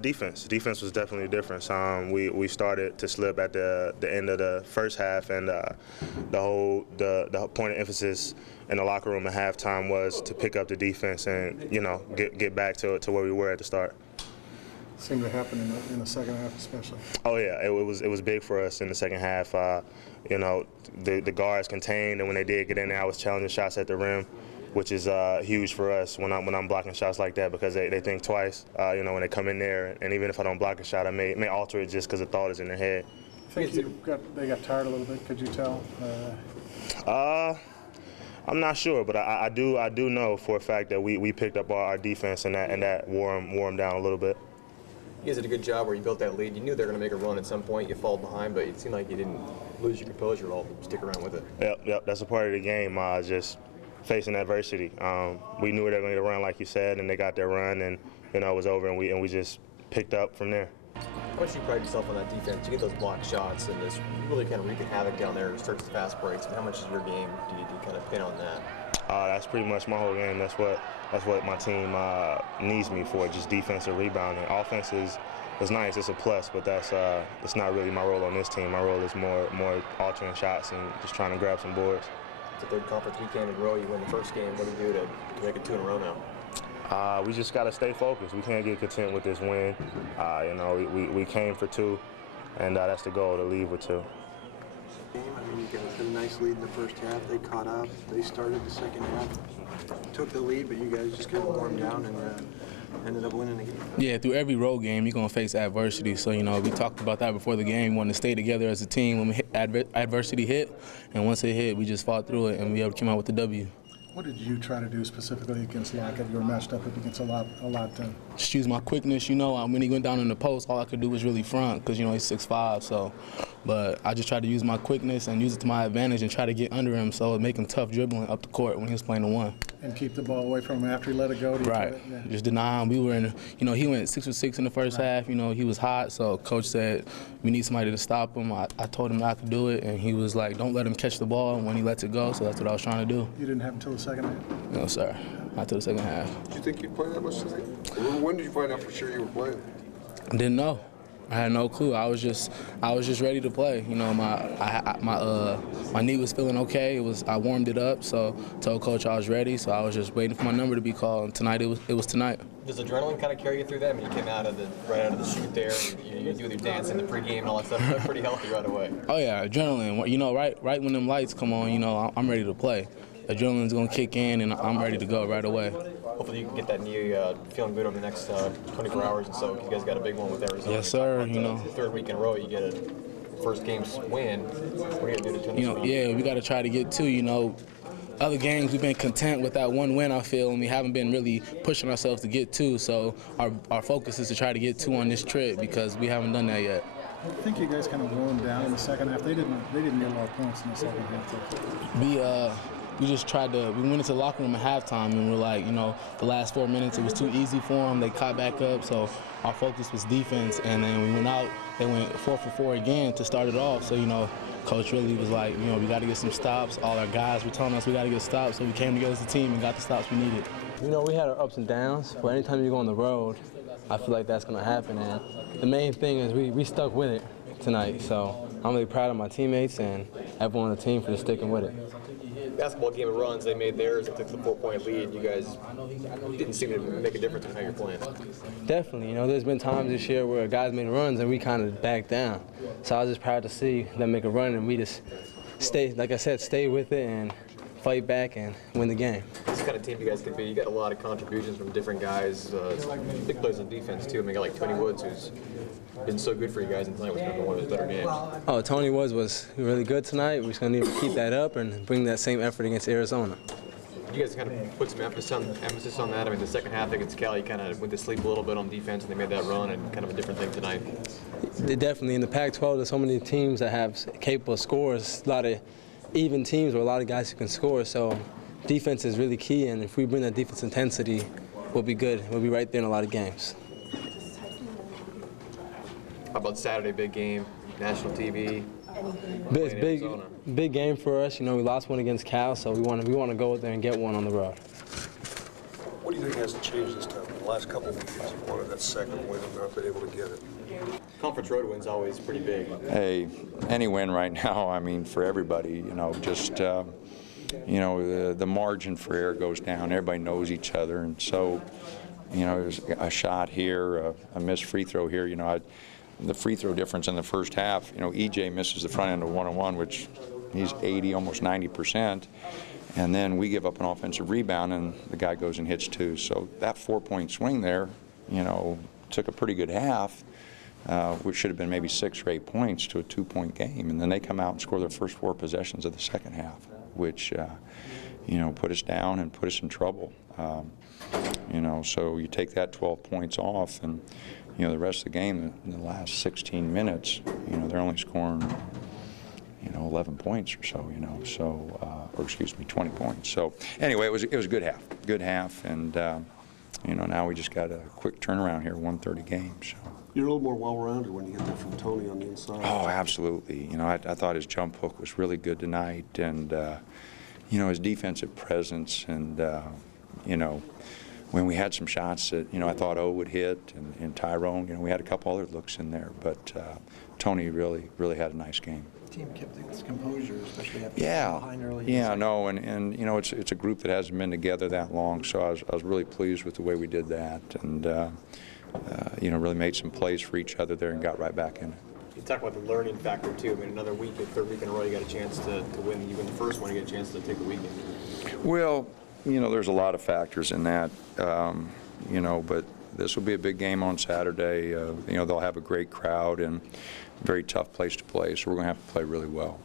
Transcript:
Defense. Defense was definitely a difference. We started to slip at the end of the first half, and the point of emphasis in the locker room at halftime was to pick up the defense and get back to where we were at the start. Seemed to happen in the second half, especially. Oh yeah, it was big for us in the second half. The guards contained, and when they did get in there, I was challenging shots at the rim, which is huge for us when I'm blocking shots like that, because they think twice. When they come in there, and even if I don't block a shot, I may alter it just because the thought is in their head. I think they got tired a little bit. Could you tell? I'm not sure, but I do know for a fact that we picked up our defense, and that wore them down a little bit. You guys did a good job where you built that lead. You knew they were going to make a run at some point. You fall behind, but it seemed like you didn't lose your composure at all. Stick around with it. Yep. That's a part of the game. Just facing adversity. We knew they were going to get a run, like you said, and they got their run, and it was over, and we just picked up from there. How much do you pride yourself on that defense? You get those block shots and just really kind of wreaking havoc down there. Starts the fast breaks. And how much of your game do you kind of pin on that? That's pretty much my whole game. That's what my team needs me for, just defensive rebounding. Offense is nice, it's a plus, but it's not really my role on this team. My role is more altering shots and just trying to grab some boards. It's the third conference weekend in a row. You win the first game. What do you do to make it 2 in a row now? We just got to stay focused. We can't get content with this win. We came for 2, and that's the goal, to leave with 2. I mean, you guys had a nice lead in the first half. They caught up. They started the second half, took the lead, but you guys just kind of warmed down and ended up winning the game. Yeah, through every road game, you're going to face adversity. So, we talked about that before the game. We wanted to stay together as a team when adversity hit. And once it hit, we just fought through it, and we came out with the W. What did you try to do specifically against Lockett? You were matched up against a lot. Just use my quickness. When he went down in the post, all I could do was really front because, he's 6'5". So, but I just tried to use my quickness and use it to my advantage and try to get under him, so it make him tough dribbling up the court when he was playing the 1. And keep the ball away from him after he let it go. Right. Just deny him. We were in. He went 6 for 6 in the first half. He was hot. So coach said we need somebody to stop him. I told him that I could do it, and he was like, "Don't let him catch the ball when he lets it go." So that's what I was trying to do. You didn't have him until the second half? No, sir. Not till the second half. Did you think you'd play that much tonight? When did you find out for sure you were playing? I didn't know. I had no clue. I was just ready to play. My knee was feeling okay. I warmed it up, so told coach I was ready. So I was just waiting for my number to be called. And tonight it was tonight. Does adrenaline kind of carry you through that? I mean, you came right out of the shoot there. You do your dance in the pregame and all that stuff. That's pretty healthy right away. Oh yeah, adrenaline. Right when them lights come on, I'm ready to play. Adrenaline's gonna kick in, and I'm ready to go right away. Hopefully you can get that knee feeling good over the next 24 hours and so. You guys got a big one with Arizona. Yes, sir. Third week in a row, you get a first game win. What are you gonna do to turn this around? Yeah, we got to try to get 2. Other games we've been content with that 1 win, I feel, and we haven't been really pushing ourselves to get 2. So our focus is to try to get 2 on this trip because we haven't done that yet. I think you guys kind of wore them down in the second half. They didn't get a lot of points in the second half. We just tried to. We went into the locker room at halftime, and we're like, the last 4 minutes it was too easy for them. They caught back up, so our focus was defense. And then we went out. They went 4 for 4 again to start it off. So coach really was like, we got to get some stops. All our guys were telling us we got to get stops, so we came together as a team and got the stops we needed. We had our ups and downs, but anytime you go on the road, I feel like that's going to happen. And the main thing is we stuck with it tonight. So I'm really proud of my teammates and everyone on the team for just sticking with it. Basketball game of runs, they made theirs and took the 4-point lead. You guys didn't seem to make a difference in how you're playing. Definitely. There's been times this year where guys made runs and we kind of backed down. So I was just proud to see them make a run and we just stay with it and fight back and win the game. This kind of team you guys could be. You got a lot of contributions from different guys, big players on defense too. I mean, you got like Tony Woods, who's been so good for you guys, and tonight was probably one of his better games. Oh, Tony was really good tonight. We're just going to need to keep that up and bring that same effort against Arizona. You guys kind of put some emphasis on that. I mean, the second half against Cal, you kind of went to sleep a little bit on defense, and they made that run, and kind of a different thing tonight. Definitely. In the Pac-12, there's so many teams that have capable scorers, a lot of even teams with a lot of guys who can score. So defense is really key, and if we bring that defense intensity, we'll be good. We'll be right there in a lot of games. How about Saturday, big game, national TV? It's big game for us. We lost one against Cal, so we want to go out there and get one on the road. What do you think has to change this time? last couple of weeks wanted that second win and not been able to get it. Conference road win's always pretty big. Hey, any win right now, I mean, for everybody, just, the margin for error goes down. Everybody knows each other. And so, there's a shot here, a missed free throw here. The free throw difference in the first half, EJ misses the front end of 1-on-1, which he's 80, almost 90%. And then we give up an offensive rebound, and the guy goes and hits 2. So that 4-point swing there, took a pretty good half. Which should have been maybe 6 or 8 points to a 2-point game. And then they come out and score their first 4 possessions of the second half, which, put us down and put us in trouble. So you take that 12 points off, and, the rest of the game, in the last 16 minutes, they're only scoring, 11 points or so, or excuse me, 20 points. So anyway, it was a good half, and, now we just got a quick turnaround here, 1:30 game. So. You're a little more well-rounded when you get that from Tony on the inside. Oh, absolutely. I thought his jump hook was really good tonight, and his defensive presence, and when we had some shots that I thought O would hit, and Tyrone, we had a couple other looks in there, but Tony really had a nice game. The team kept its composure, especially after behind early. Yeah, no, and it's a group that hasn't been together that long, so I was really pleased with the way we did that, and really made some plays for each other there and got right back in it. You talk about the learning factor too. I mean, another week, a third week in a row, you got a chance to win. You win the first one, you get a chance to take the weekend. Well, there's a lot of factors in that, but this will be a big game on Saturday. They'll have a great crowd and very tough place to play, so we're going to have to play really well.